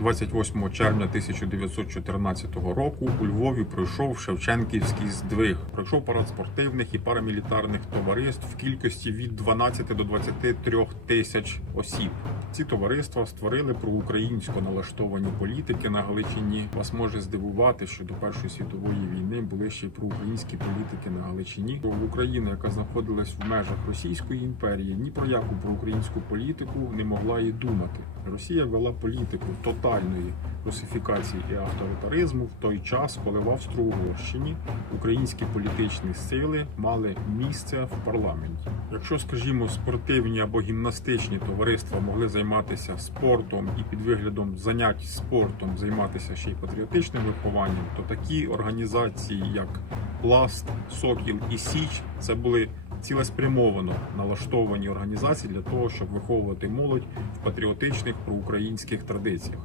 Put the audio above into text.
28 червня 1914 року у Львові пройшов Шевченківський здвиг. Пройшов парад спортивних і парамілітарних товариств в кількості від 12 до 23 тисяч осіб. Ці товариства створили проукраїнсько налаштовані політики на Галичині. Вас може здивувати, що до Першої світової війни були ще й проукраїнські політики на Галичині. Україна, яка знаходилась в межах Російської імперії, ні про яку проукраїнську політику не могла і думати. Росія вела політику тотальної русифікації і авторитаризму в той час, коли в Австро-Угорщині українські політичні сили мали місце в парламенті. Якщо, скажімо, спортивні або гімнастичні товариства могли займатися спортом і під виглядом занять спортом займатися ще й патріотичним вихованням, то такі організації, як Пласт, Сокіл і Січ, це були цілеспрямовано налаштовані організації для того, щоб виховувати молодь в патріотичних проукраїнських традиціях.